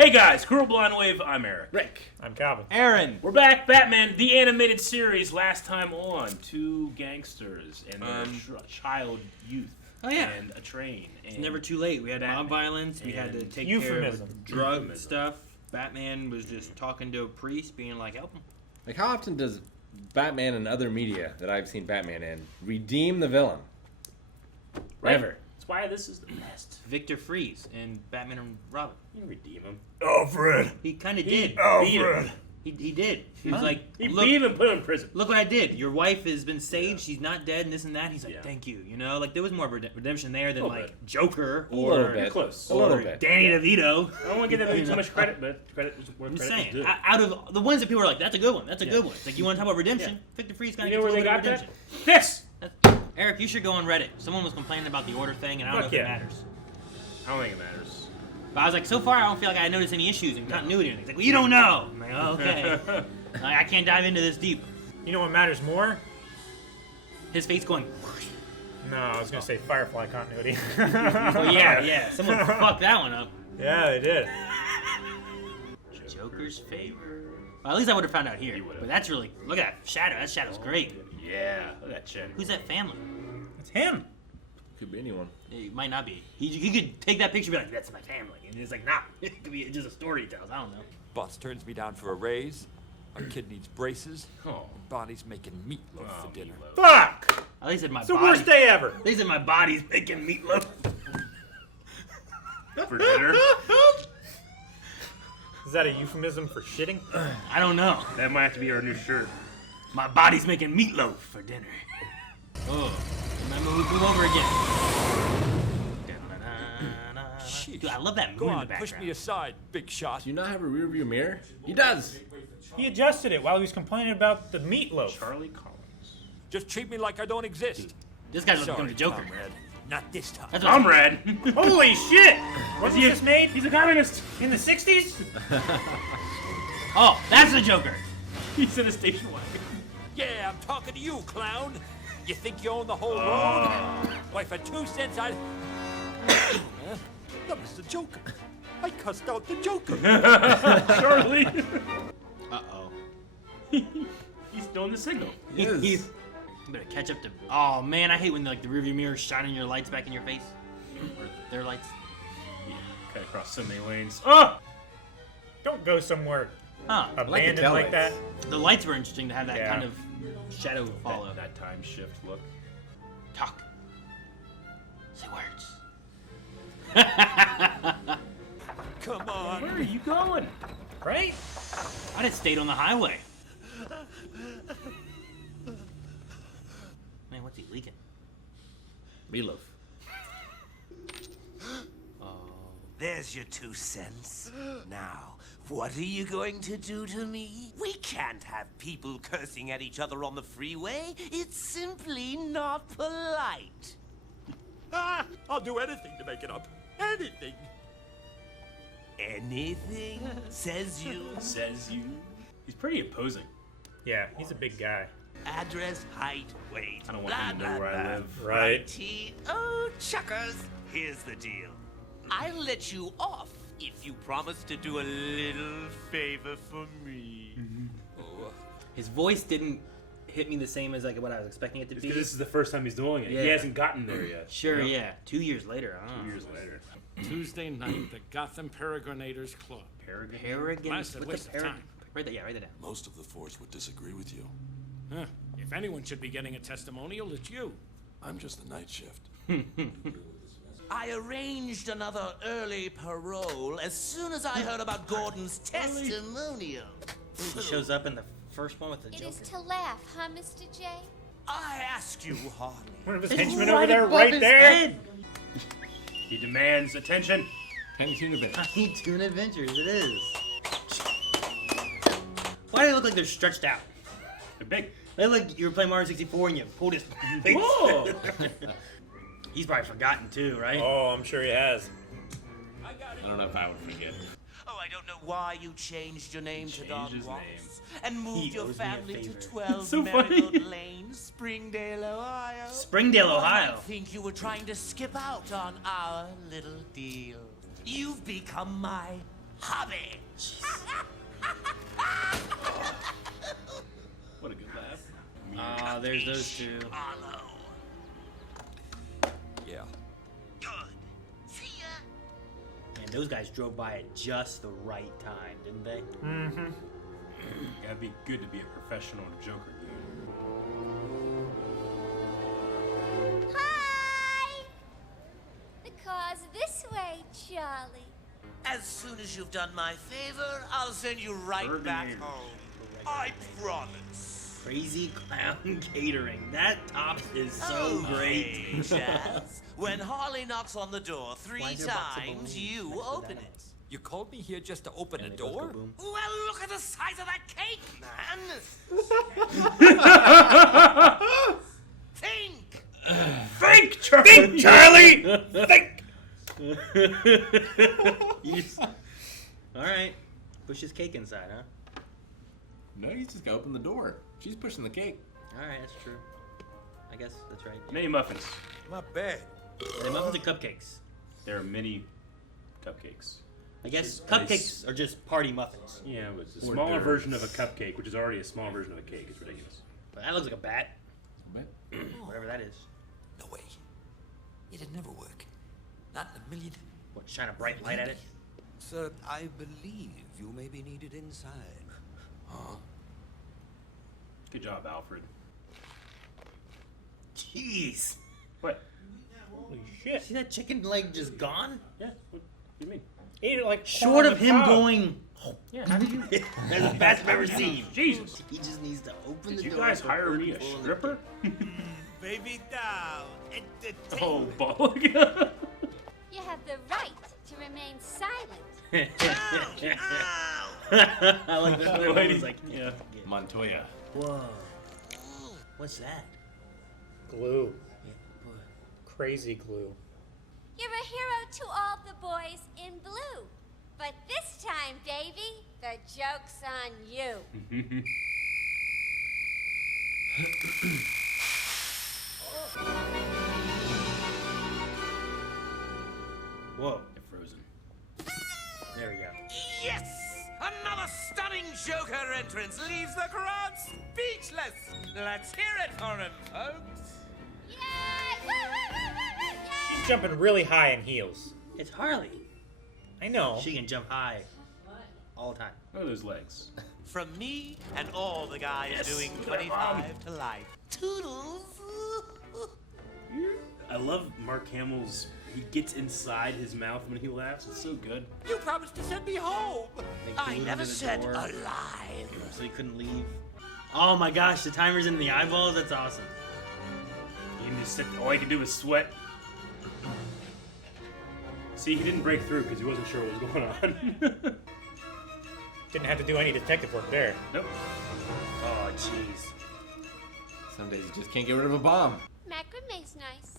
Hey guys, Cruel Blind Wave, I'm Eric. Rick. I'm Calvin. Aaron. We're back, Batman, the animated series, last time on. Two gangsters and their child youth. Oh yeah. And a train. And It's never too late. We had mob violence. We had to take care of drug stuff. Batman was just talking to a priest, being like, help him. Like, how often does Batman and other media that I've seen Batman in redeem the villain? Right. Never. That's why this is the best. Victor Freeze and Batman and Robin. You redeem him. Alfred. He kind of did. Alfred. He did. He was like, He look, beat him and put him in prison. look what I did. Your wife has been saved. She's not dead and this and that. He's like, Yeah. thank you. You know, like there was more redemption there than Little like bit. Joker A little or bit. Close. A little or bit. Danny DeVito. I don't want to give that movie too much credit, but credit is where I'm just credit is saying, due. out of the ones that people are like, that's a good one. That's a good one. It's like you want to talk about redemption. Yeah. Victor Freeze kind You of know gets where a they little got bit of that? redemption. This! Eric, you should go on Reddit. Someone was complaining about the order thing, and I don't know if it matters. I don't think it matters. But I was like, so far, I don't feel like I noticed any issues in continuity. And he's like, well, you don't know. I'm like, oh, okay. Like, I can't dive into this deep. You know what matters more? His face going, No, I was gonna say Firefly continuity. well, yeah. Someone fucked that one up. Yeah, they did. Joker's favorite. Well, at least I would have found out here. You would've. But that's really, look at that shadow. That shadow's great. Yeah, look at that shit. Who's that family? It's him. Could be anyone. It might not be. He could take that picture and be like, that's my family. And he's like, nah. It could be just a story he tells. I don't know. Boss turns me down for a raise. Our kid needs braces. Oh. And Bonnie's making meatloaf for dinner. Fuck! At least in my It's the body. worst day ever. At least in my body's making meatloaf. For dinner? Is that a euphemism for shitting? I don't know. That might have to be our new shirt. My body's making meatloaf for dinner. Oh, remember we move over again. Sheesh. Dude, I love that moon Go in the on, push background. me aside, big shot. Do you not have a rear view mirror? He does. He adjusted it while he was complaining about the meatloaf. Charlie Collins. Just treat me like I don't exist. This guy's looking Sorry, the Joker. comrade. Not this time. That's what Comrade! Holy shit! Wasn't this made He's a communist! in the 60s? Oh, that's the Joker. He's in a station wagon. Yeah, I'm talking to you, clown. You think you own the whole road? Why, for 2 cents, I'd... Huh? That was the Joker. I cussed out the Joker. Charlie! Uh-oh. He's doing the signal. Yes. You better catch up to... Oh, man, I hate when like the rearview mirror is shining your lights back in your face. Or their lights. Yeah, cut across so many lanes. Oh! Don't go somewhere Huh. abandoned tail like that. lights. The lights were interesting to have that Yeah. kind of shadow follow. That time shift look. Talk. Say words. Come on. Where are you going? Right? I just stayed on the highway. Man, what's he leaking? Meatloaf. There's your 2 cents. Now, what are you going to do to me? We can't have people cursing at each other on the freeway. It's simply not polite. Ah, I'll do anything to make it up. Anything. Anything, says you. Says you. He's pretty imposing. Yeah, he's a big guy. Address, height, weight. I don't want him to know where I live. Right. Oh, chuckers. Here's the deal. I'll let you off if you promise to do a little favor for me. His voice didn't hit me the same as like what I was expecting it to be. Because this is the first time he's doing it. He Yeah. hasn't gotten there yet. Sure, You know? yeah. 2 years later. I don't know. 2 years later. Tuesday night, the Gotham Peregrinators Club. Paragon. Massive waste of time. Write that down. Most of the force would disagree with you. Huh. If anyone should be getting a testimonial, it's you. I'm just the night shift. I arranged another early parole as soon as I heard about Gordon's testimonial. He shows up in the first one with the It Joker. is to laugh, huh, Mr. J? I ask you, Harley. One of his It's henchmen right over there, above right his there. head. He demands attention. Tiny Toon Adventure. Tiny Toon Adventures, it is. Why do they look like they're stretched out? They're big. They look like you were playing Mario 64 and you pulled his face. Whoa! He's probably forgotten too, right? Oh, I'm sure he has. I got it. I don't know if I would forget. Oh, I don't know why you changed your name to Don his Ross name. and moved He your owes me a family to favor. 12 so Marigold funny. Lane, Springdale, Ohio. Springdale, One might Ohio. think you were trying to skip out on our little deal. You've become my hobby. What a good laugh. Ah, there's those two. Follow. Yeah. Good. See ya. And those guys drove by at just the right time, didn't they? Mm-hmm. Gotta be good to be a professional Joker dude. Hi! The car's this way, Charlie. As soon as you've done my favor, I'll send you right back Terminator. home. I promise. Crazy Clown Catering. That top is so Oh, great. hey, Jazz. When Harley knocks on the door Why 3 is there a box of times, balloons you next to open that? it. You called me here just to open a And they both go door? boom. Well, look at the size of that cake, man. Think. Think, Charlie! Think, Charlie! Think! All right. Push his cake inside, huh? No, you just gotta open the door. She's pushing the cake. All right, that's true. I guess that's right. Mini muffins. Not bad. Are they muffins or cupcakes? They're mini cupcakes. I guess Just cupcakes are just party muffins. Yeah, but it's a Hors smaller d'oeuvres. version of a cupcake, which is already a small version of a cake. It's ridiculous. But that looks like a bat. But Whatever that is. No way. It'd never work. Not in a million. What, shine a bright light at it? Sir, I believe you may be needed inside. Good job, Alfred. Jeez. What? Holy shit. See that chicken leg just gone? Yeah, what do you mean? Ate it like Short corn of on the him cob. going, Yeah, how did you... that's the best I've ever seen. Jesus! He just needs to open Did the you door. guys so hire me a people in the- stripper? Baby down. Oh, bollock. You have the right to remain silent. I like that. The lady was like, Yeah. Montoya. whoa. What's that? Glue. Yeah, boy. Crazy glue. You're a hero to all the boys in blue. But this time, baby, the joke's on you. Whoa. They're frozen. There we go. Yes! Another stunning Joker entrance leaves the crowd speechless. Let's hear it for him, folks. Yay! Woo, woo, woo, woo, woo! Yay! She's jumping really high in heels. It's Harley. I know. She can jump high all the time. Look at those legs. From me and all the guys Yes, doing look at that mom. 25 to life. Toodles. I love Mark Hamill's... He gets inside his mouth when he laughs. It's so good. You promised to send me home. They I glued never him to the said door alive. so he couldn't leave. Oh my gosh, the timer's in the eyeballs. That's awesome. You can just sit... All he can do is sweat. See, he didn't break through because he wasn't sure what was going on. Didn't have to do any detective work there. Nope. Oh jeez. Some days you just can't get rid of a bomb. Macrame's nice.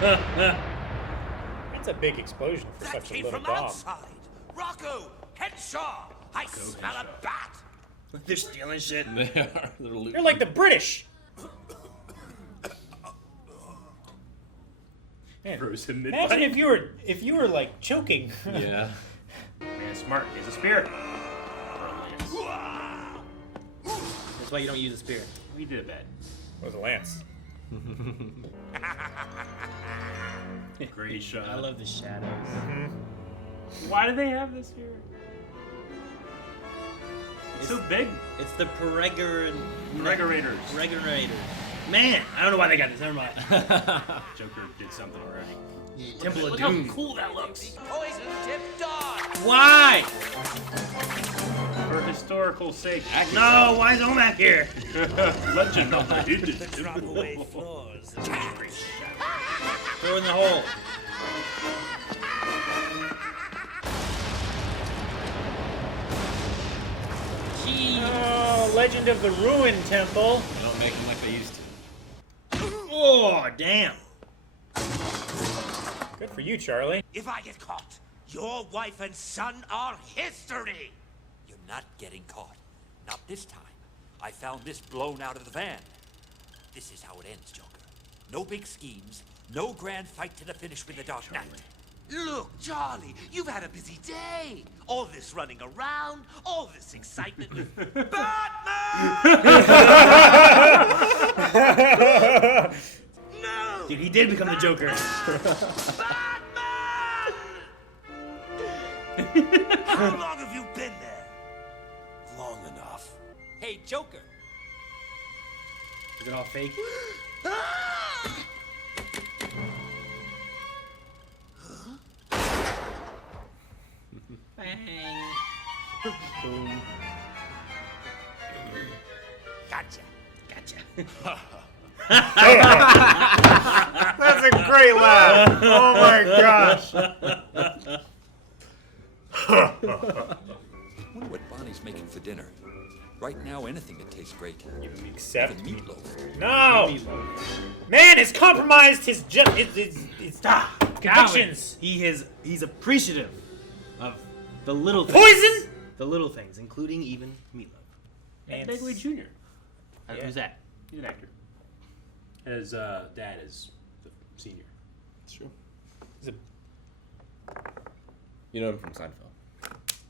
That's a big explosion for That such a came little from bomb. outside. Rocco, Henshaw, I smell a bat. They're stealing shit. They are. They're looting. You're like the British. Man, Throws him imagine mid-bite. if you were like choking. Yeah. Man, smart. He's a spirit. That's why you don't use a spear. We did it bad. With a lance. Great shot. I love the shadows. Why do they have this here? It's so big. It's the Peregrinator. Regurators. Man, I don't know why they got this. Never mind. Joker did something already. Temple of Look Doom. how cool that looks. Poison tipped dog. Why? For historical sake. No, why is Omac here? Legend of the Hidden Drop Temple. away floors. Throw in the hole. Jeez. Oh, Legend of the Ruin Temple. They don't make them like they used to. Oh, damn. Good for you, Charlie. If I get caught, your wife and son are history. You're not getting caught. Not this time. I found this blown out of the van. This is how it ends, Joker. No big schemes, no grand fight to the finish with the Dark Knight. Look, Charlie, you've had a busy day. All this running around, all this excitement with Batman! No! Dude, he did become the Joker. Batman! How long have you been there? Long enough. Hey, Joker. Is it all fake? Bang. Boom. Gotcha. That's a great laugh. Oh my gosh. Wonder what Bonnie's making for dinner. Right now, anything that tastes great. Except Even meatloaf. no. Man, it's compromised his convictions. He's appreciative of the little things. Poison? The little things, including even meatloaf. And Begley Jr. Who's that? He's an actor. His dad is the senior. It's true. He's a- You know him from Seinfeld.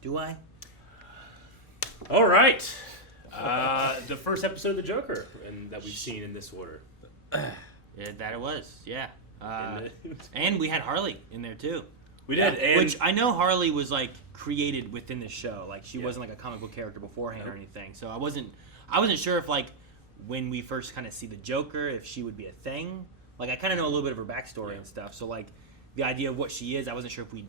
Do I? All right. The first episode of The Joker and that we've seen in this order. Yeah, that it was. Yeah. And And we had Harley in there too. we did. And Which I know Harley was like created within the show. Like she wasn't like a comic book character beforehand or anything. So I wasn't sure if like when we first kind of see the Joker, if she would be a thing. Like I kind of know a little bit of her backstory and stuff. So like the idea of what she is, I wasn't sure if we'd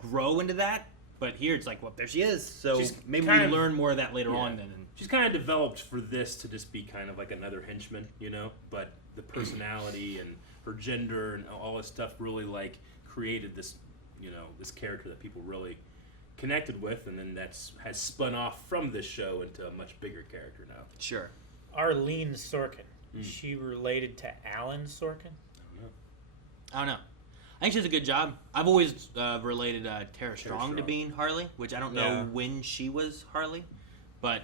grow into that. But here it's like, well, there she is. So She's maybe we kind of- learn more of that later on then. And she's kind of developed for this to just be kind of like another henchman, you know? But the personality and her gender and all this stuff really like created this, you know, this character that people really connected with, and then has spun off from this show into a much bigger character now. sure. Arlene Sorkin. Is she related to Alan Sorkin? I don't know. I think she does a good job. I've always related Tara Strong to being Harley, which I don't know when she was Harley, but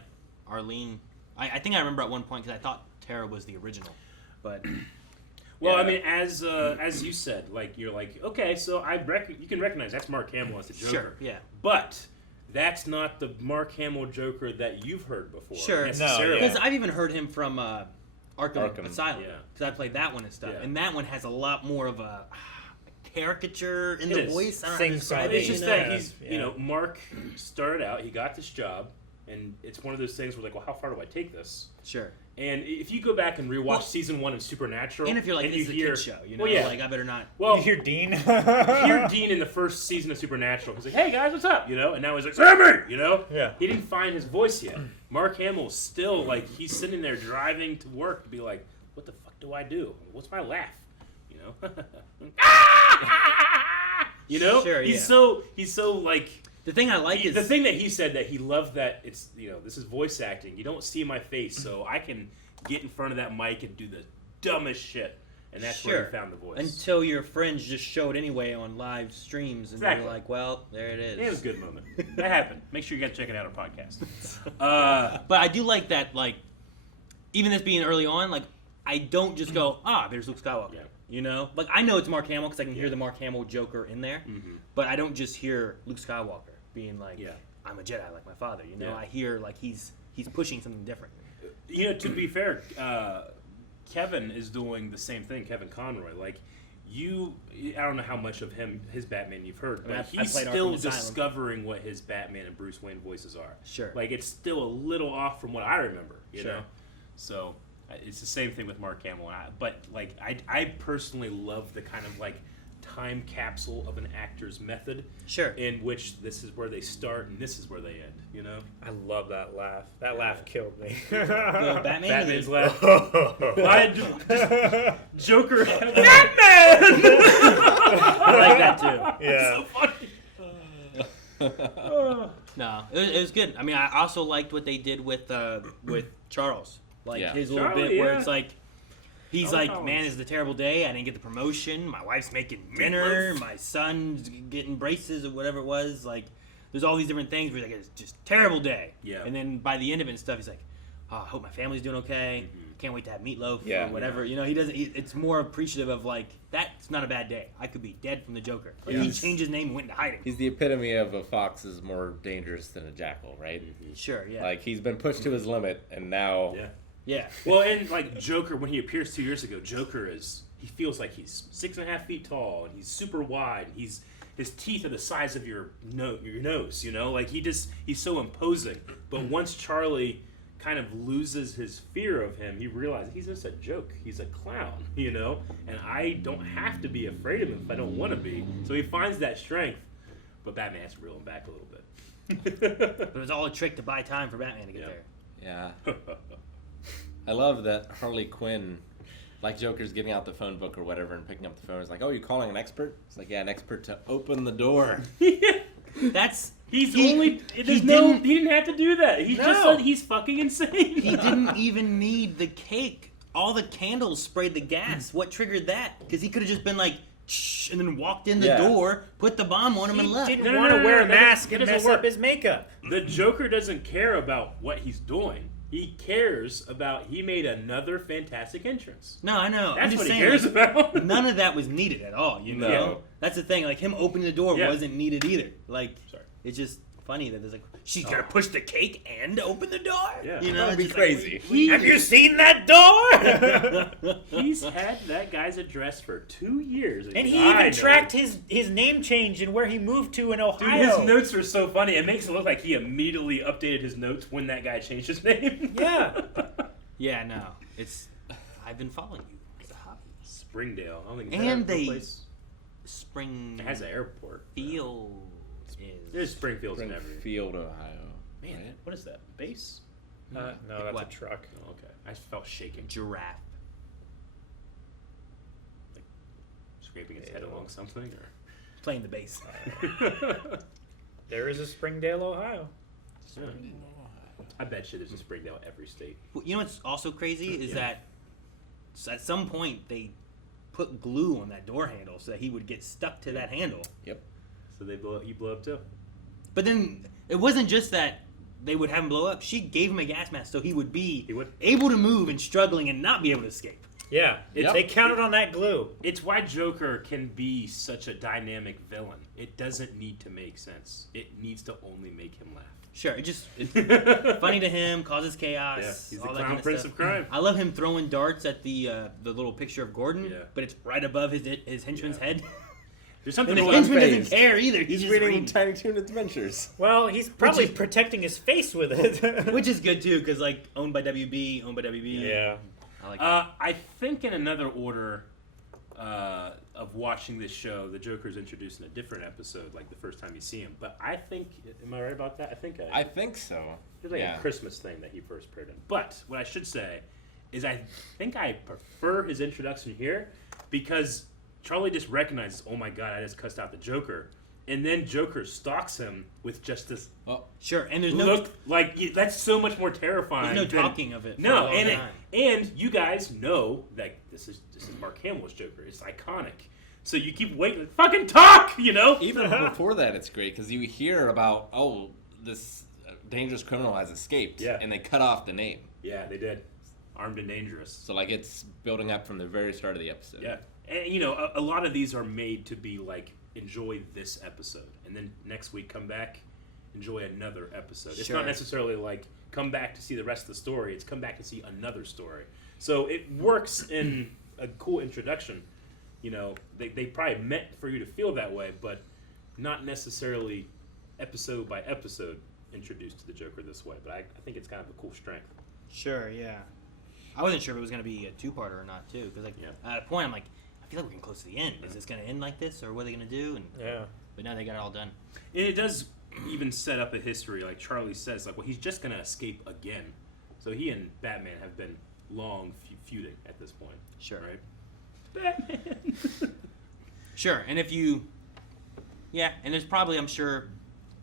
Arlene. I think I remember at one point because I thought Tara was the original, but Well, I mean, as you said, like you're like, okay, so you can recognize that's Mark Hamill as the Joker. Sure, yeah. But that's not the Mark Hamill Joker that you've heard before. Sure, necessarily. because I've even heard him from Arkham Asylum, yeah. because I played that one and stuff, Yeah. and that one has a lot more of a caricature in It the is. voice. I don't know how to Sing describe song. it. It's just you know? that he's, you know, Mark started out, he got this job, and it's one of those things where like, well, how far do I take this? Sure. And if you go back and rewatch season 1 of Supernatural, And if you're like, and this you is hear, a kid show, you know, well, yeah. like I better not. Well, You hear Dean? hear Dean in the first season of Supernatural. He's like, "Hey guys, what's up?" You know, and now he's like, "Sammy," you know. Yeah. He didn't find his voice yet. Mark Hamill's still like he's sitting there driving to work to be like, "What the fuck do I do? What's my laugh?" You know. You know. Sure, he's yeah. so like. The thing I like is The thing that he said that he loved that it's, you know, this is voice acting. You don't see my face, so I can get in front of that mic and do the dumbest shit, and that's where he found the voice. Until your friends just showed anyway on live streams, and Exactly. you're like, well, there it is. It was a good moment. That happened. Make sure you guys check it out on podcast. But I do like that, like, even this being early on, like, I don't just go, there's Luke Skywalker. Yeah. You know? Like, I know it's Mark Hamill because I can hear the Mark Hamill Joker in there, but I don't just hear Luke Skywalker being like, I'm a Jedi like my father. You know? Yeah. I hear, like, he's pushing something different. You know, to be fair, Kevin is doing the same thing. Kevin Conroy, like I don't know how much of his Batman you've heard, but I he's played still Arkham Asylum. discovering what his Batman and Bruce Wayne voices are. Sure. Like it's still a little off from what I remember. You Sure. know, so it's the same thing with Mark Hamill. But like I personally love the kind of like time capsule of an actor's method. Sure. In which this is where they start and this is where they end. You know. I love that laugh. That laugh killed me. The Batman's Batman? laugh. Joker. Batman. I like that too. Yeah. So funny. No, it was good. I mean, I also liked what they did with Charles. Like his little Charlie, bit where yeah. it's like, he's Charlie like, Collins. man, it's a terrible day. I didn't get the promotion. My wife's making dinner. My son's getting braces or whatever it was. Like, there's all these different things where he's like, it's just a terrible day. Yeah. And then by the end of it and stuff, he's like, I hope my family's doing okay. can't wait to have meatloaf Yeah. or whatever. You know, he doesn't. It's more appreciative of like that's not a bad day. I could be dead from the Joker. Like, Yeah. he changed his name and went into hiding. He's the epitome of a fox is more dangerous than a jackal, right? Sure, yeah, Like he's been pushed to his limit, and now yeah. Well, and like Joker, when he appears 2 years ago, Joker he feels like he's 6.5 feet tall and he's super wide. And his teeth are the size of your nose, you know? Like he's so imposing. But once Charlie kind of loses his fear of him, he realizes he's just a joke. He's a clown, you know? And I don't have to be afraid of him if I don't want to be. So he finds that strength. But Batman has to reel him back a little bit. But it was all a trick to buy time for Batman to get there. Yeah. I love that Harley Quinn, like Joker's getting out the phone book or whatever and picking up the phone. It's like, oh, you calling an expert? It's like, yeah, an expert to open the door. That's He didn't have to do that. He just said he's fucking insane. He didn't even need the cake. All the candles sprayed the gas. What triggered that? Because he could have just been like, shh, and then walked in the door, put the bomb on him, and left. He didn't want to wear a mask and that doesn't mess up work. his makeup. The Joker doesn't care about what he's doing. He cares about he made another fantastic entrance. No, I know. That's I'm just what he saying, cares like, about. None of that was needed at all. You know, No. That's the thing. Like him opening the door Yeah. wasn't needed either. Like, Sorry. it's just funny that there's like she's gonna push the cake and open the door. Yeah. You know, That'd be it's just crazy. Have you seen that door? He's had that guy's address for 2 years. And he I know. even tracked his name change and where he moved to in Dude, Ohio. his notes are so funny. It makes it look like he immediately updated his notes when that guy changed his name. Yeah. Yeah, no, it's. I've been following you. It's a hobby. Springdale. I don't think And that they- place. Spring. It has an airport. Field There's is Springfields in every. Springfield, Ohio. Man, right? what is that? Base? No, that's What? a truck. Oh, okay. I felt shaking, giraffe. scraping its head along something, or. Playing the bass. There is a Springdale, Ohio. Yeah. I bet you there's a Springdale in every state. Well, you know what's also crazy is Yeah. that at some point they put glue on that door handle so that he would get stuck to that handle. Yep. So you blow up too. But then it wasn't just that they would have him blow up. She gave him a gas mask so he would be able to move and struggling and not be able to escape. Yeah, they counted on that glue. It's why Joker can be such a dynamic villain. It doesn't need to make sense. It needs to only make him laugh. Sure, it's funny to him, causes chaos. Yeah, he's the all that clown kind of prince stuff. of crime. I love him throwing darts at the little picture of Gordon, Yeah. but it's right above his henchman's head. There's something And his really henchman unfazed. doesn't care either. He's just reading reading. Tiny Toon Adventures. Well, he's probably protecting his face with it. Which is good too, because like owned by WB. Yeah. I like that. I think in another order of watching this show, the Joker's introduced in a different episode, like the first time you see him. But I think, am I right about that? I think so. It's like yeah. a Christmas thing that he first appeared in. But what I should say is I think I prefer his introduction here because Charlie just recognizes, oh my god, I just cussed out the Joker. And then Joker stalks him with just this Sure, and there's no look like that's so much more terrifying. there's no than- talking of it. For a No, long and time. and you guys know that this is Mark Hamill's Joker. It's iconic. So you keep waiting, fucking talk, you know. Even before that, it's great because you hear about this dangerous criminal has escaped, and they cut off the name. Yeah, they did. Armed and dangerous. So like it's building up from the very start of the episode. Yeah, and you know a lot of these are made to be like enjoy this episode, and then next week come back, enjoy another episode. It's not necessarily like come back to see the rest of the story. It's come back to see another story. So it works in a cool introduction. You know, they probably meant for you to feel that way, but not necessarily episode by episode introduced to the Joker this way. But I think it's kind of a cool strength. Sure, yeah. I wasn't sure if it was going to be a two-parter or not, too. Because at a point, I'm like, I feel like we're getting close to the end. Is this going to end like this, or what are they going to do? And but now they got it all done. And it does even set up a history, like Charlie says, like, well, he's just going to escape again. So he and Batman have been long feuding at this point. Sure. Right? Batman! Sure, and if you... Yeah, and there's probably, I'm sure,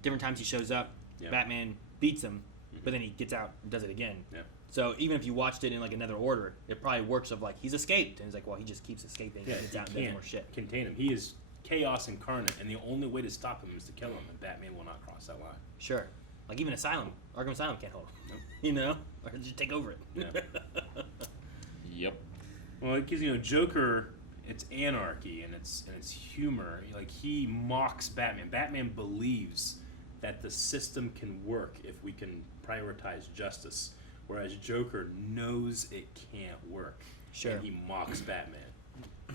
different times he shows up, Batman beats him, but then he gets out and does it again. Yeah. So even if you watched it in like another order, it probably works of like, he's escaped, and it's like, well, he just keeps escaping and gets out and does more shit. Contain him. He is chaos incarnate, and the only way to stop him is to kill him, and Batman will not cross that line. Sure. Like even Arkham Asylum can't hold him. You know? Or just take over it. Yeah. Yep. Well, because Joker, it's anarchy and it's humor. Like, he mocks Batman. Batman believes that the system can work if we can prioritize justice, whereas Joker knows it can't work. Sure. And he mocks Batman.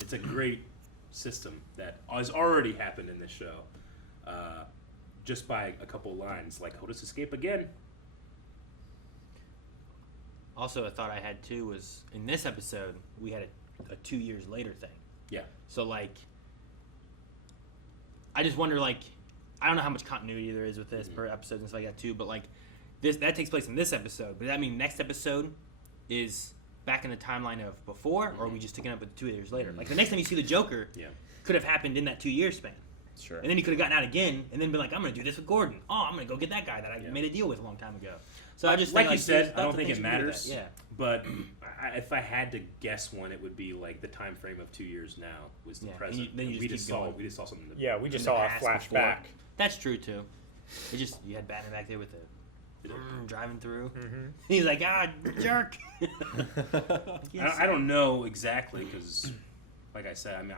It's a great system that has already happened in this show, just by a couple lines, like "Hodis escape again." Also, a thought I had too was in this episode we had a 2 years later thing. Yeah. So like, I just wonder, like, I don't know how much continuity there is with this per episode and stuff like that too, but like that takes place in this episode. But does that mean next episode is back in the timeline of before, or are we just picking up with 2 years later? Like the next time you see the Joker, could have happened in that 2 year span. Sure. And then he could have gotten out again, and then been like, I'm going to do this with Gordon. Oh, I'm going to go get that guy that I made a deal with a long time ago. So I just like think, you said, I don't that's the think thing it you can do with matters. that. Yeah. But if I had to guess one, it would be like the time frame of 2 years now was the Yeah, and present. then you we just just keep saw going. we just saw something. Yeah, we just In the saw a past flashback. before. That's true too. It just you had Batman back there with the driving through. Mm-hmm. He's like, jerk. I don't know exactly because, like I said, I mean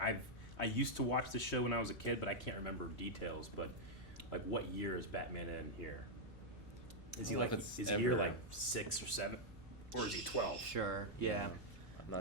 I used to watch the show when I was a kid, but I can't remember details. But like, what year is Batman in here? Is he is he here like 6 or 7, or is he 12? Sure. Yeah.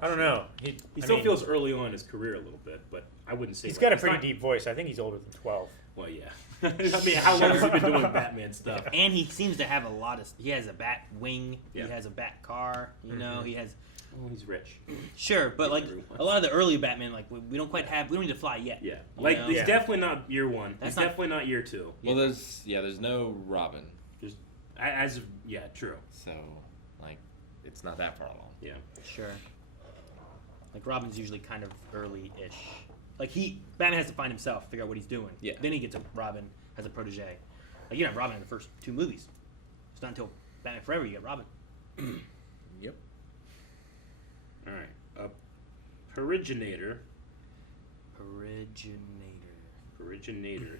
I don't know. He still feels early on in his career a little bit, but I wouldn't say He's like, got a it's pretty not- deep voice. I think he's older than 12. Well, yeah. I mean, how long has he been doing Batman stuff? And he seems to have a lot of. He has a bat wing. Yeah. He has a bat car. You know, he has. Oh, he's rich. Sure, but like a lot of the early Batman, like we don't quite have. We don't need to fly yet. Yeah, You like know? he's definitely not year 1. That's He's not- definitely not year 2. Well, there's no Robin, There's true. so like it's not that far along. Yeah. Sure. Like Robin's usually kind of early-ish. Like Batman has to find himself, figure out what he's doing. Yeah. Then he gets a Robin as a protege. Like you have Robin in the first 2 movies. It's not until Batman Forever you get Robin. Yep. All right. Periginator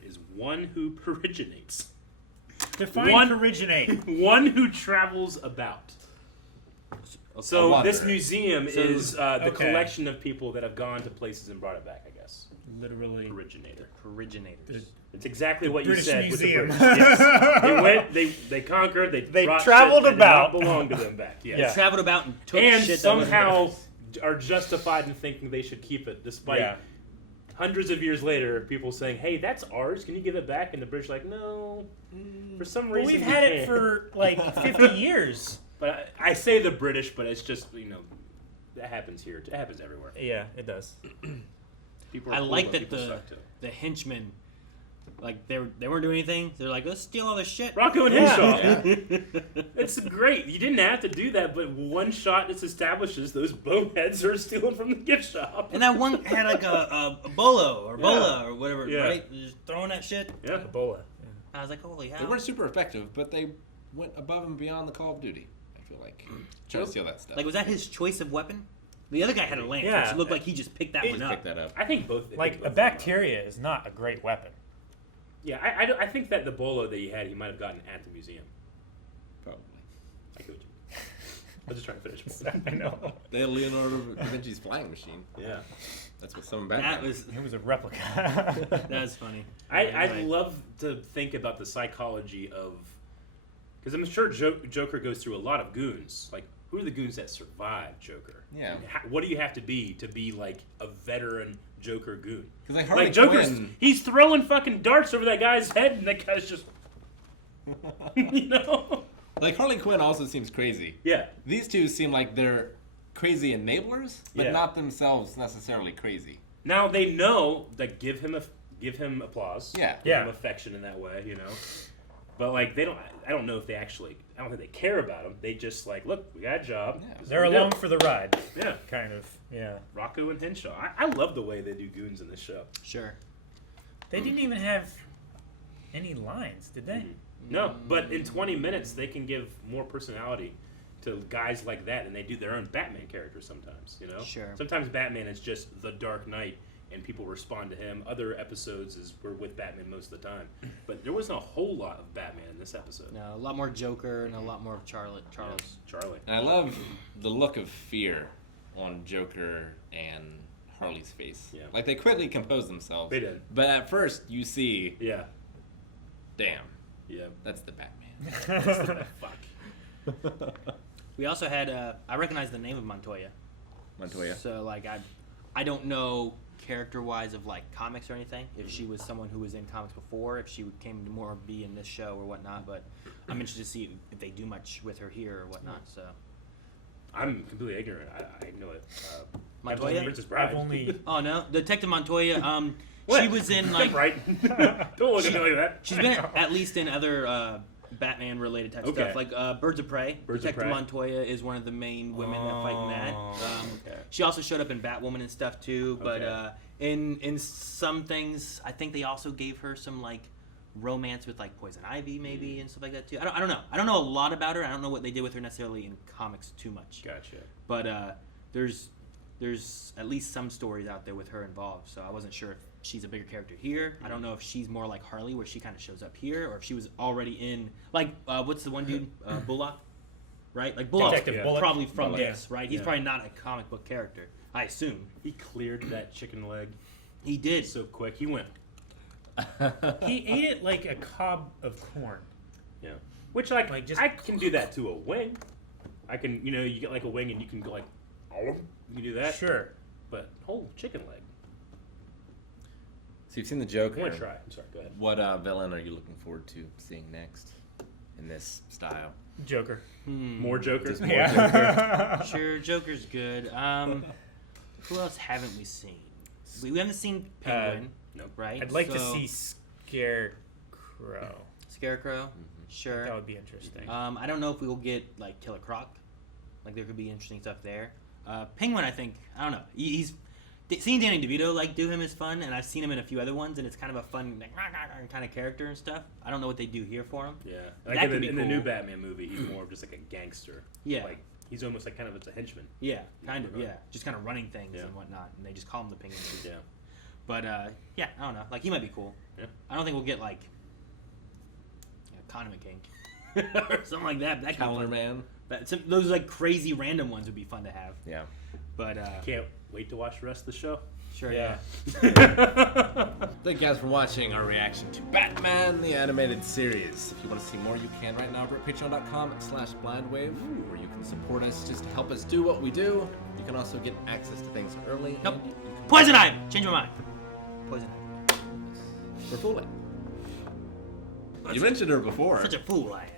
is one who periginates. Define originate. One who travels about. So wander. this museum is the Okay. collection of people that have gone to places and brought it back, I guess. Literally. Periginator. Originators. It's exactly what you British said. Museum. With the British. Yes. They went, they conquered, they brought traveled shit that about. did not belong to them back. Yes. Yeah. Traveled about and took And shit that wasn't somehow theirs. are justified in thinking they should keep it, despite Yeah. hundreds of years later, people saying, "Hey, that's ours. Can you give it back?" And the British are like, "No, for some Well, reason we've we had it can't." for like 50 years. But I say the British, but it's just that happens here. It happens everywhere. Yeah, it does. People are I cool, like but that people suck too. the henchmen, like they weren't doing anything. They're like, let's steal all this shit. Rocco and Yeah. Henshaw. It's great. You didn't have to do that, but one shot just establishes those boneheads are stealing from the gift shop. And that one had like a bolo or bola or whatever, Yeah. right? Just throwing that shit. Yeah. Ebola. I was like, holy hell. They weren't super effective, but they went above and beyond the Call of Duty. I feel like trying to steal that stuff. Like, was that his choice of weapon? The other guy had a lance, Yeah. which looked like he just picked that one up. pick that up. I think both. Like a bacteria is not a great weapon. Yeah, I think that the bolo that he had, he might have gotten at the museum. Probably. I get what you. I was just trying to finish. I know. They had Leonardo da Vinci's flying machine. Yeah. That's what some That background. was It was a replica. that was funny. I'd Anyway. love to think about the psychology of, because I'm sure Joker goes through a lot of goons. Like, who are the goons that survive Joker? Yeah. What do you have to be like a veteran Joker goon? Because like Harley Like Joker's, Quinn, he's throwing fucking darts over that guy's head, and that guy's just, like Harley Quinn also seems crazy. Yeah. These two seem like they're crazy enablers, but Yeah. not themselves necessarily crazy. Now they know that give him applause. Yeah. Give Yeah. him affection in that way, But like they don't. I don't know if they actually. I don't think they care about him. They just like, look, we got a job. Yeah. This is They're what we do. along for the ride. Yeah. Kind of. Yeah. Rocco and Henshaw. I love the way they do goons in this show. Sure. They didn't even have any lines, did they? No, but in 20 minutes they can give more personality to guys like that, and they do their own Batman characters sometimes. Sure. Sometimes Batman is just the Dark Knight, and people respond to him. Other episodes we're with Batman most of the time, but there wasn't a whole lot of Batman in this episode. No, a lot more Joker and a lot more of Charles. Charlie. And I love the look of fear on Joker and Harley's face. Yeah. Like, they quickly composed themselves. They did. But at first, you see, Yeah. damn, Yeah. that's the Batman. Fuck. We also had I recognize the name of Montoya. Montoya. So like I don't know character wise of like comics or anything. If she was someone who was in comics before, if she came to more be in this show or whatnot. But I'm interested to see if they do much with her here or whatnot. So I'm completely ignorant. I know it. Montoya? Princess Bride. I've only oh no, Detective Montoya. What? She was in like right. Don't look at me like that. she's been at least in other Batman related type Okay. stuff like Birds of Prey. Birds of Detective Prey. Montoya is one of the main women that fight in that. Okay. She also showed up in Batwoman and stuff too, but Okay. in some things, I think they also gave her some like romance with like Poison Ivy maybe and stuff like that too. I don't know. I don't know a lot about her. I don't know what they did with her necessarily in comics too much. Gotcha. But there's at least some stories out there with her involved. So I wasn't sure if she's a bigger character here. I don't know if she's more like Harley, where she kind of shows up here, or if she was already in like what's the one dude Bullock, right? Like Bullock's Detective Bullock. probably from Bullock. this, right? He's Yeah. probably not a comic book character, I assume. He cleared that chicken leg He did. so quick. He went. he ate it like a cob of corn. Yeah. Which like Like, just- I can do that to a wing. I can you get like a wing and you can go like you can do that. Sure. But whole chicken leg. So you've seen the I Joker. want to try. I'm sorry. Go ahead. What villain are you looking forward to seeing next in this style? Joker. More Jokers. Just more Joker. Sure, Joker's good. Who else haven't we seen? We haven't seen Penguin, Nope. right? I'd like to So- see Scarecrow. Scarecrow. Sure. That would be interesting. I don't know if we will get like Killer Croc. Like there could be interesting stuff there. Penguin, I think. I don't know. He's seeing Danny DeVito like do him is fun, and I've seen him in a few other ones, and it's kind of a fun like, kind of character and stuff. I don't know what they do here for him. Yeah. That Like could in, be in the new cool. Batman movie, he's more of just like a gangster. Yeah. Like he's almost like kind of a henchman. Yeah, kind of. Yeah, just kind of running things Yeah. and whatnot, and they just call him the Penguin. Yeah. But yeah, I don't know. Like he might be cool. Yeah. I don't think we'll get like Condiment King or something like that. That could be Calendar fun. Man. But those like crazy random ones would be fun to have. Yeah. But Can't wait to watch the rest of the show. sure, Yeah. Thank you guys for watching our reaction to Batman, the animated series. If you want to see more, you can right now over at patreon.com/blindwave, where you can support us just to help us do what we do. You can also get access to things early. Nope. And you can Poison Ivy. Change my mind. Poison Ivy. for fooling. You mentioned her before. Such a fool I am.